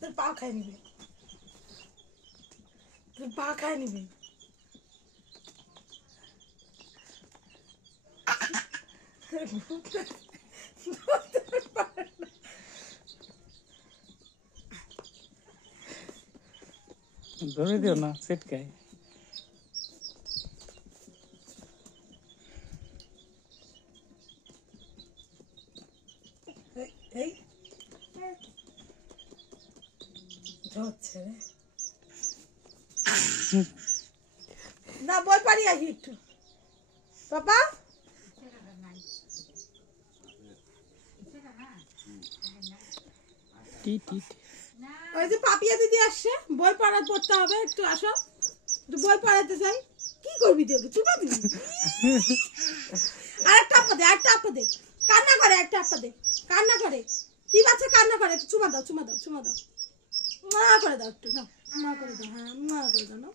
তোর পা খাই নিবি, তোর পা খাই নিবি। ধরে দিও না সেটকায়। এই ধরছে রে না, বই পারি আসি একটু বাবা। ওই যে পাপিয়া দিদি আসছে, বই পড়তে হবে, একটু আসো, একটু বই পড়াতে চাই। কি করবি তুই, চুপা দিবি? আর একটা আপা দে, একটা আপা দে, কান্না করে, একটা আপা দে, কান্না করে, তুই বাচ্চা কান্না করে, একটু চুমা দাও, চুমা দাও, চুমা দাও, মা করে দাও, একটু না, মা করে দাও, হ্যাঁ মা করে দাও না।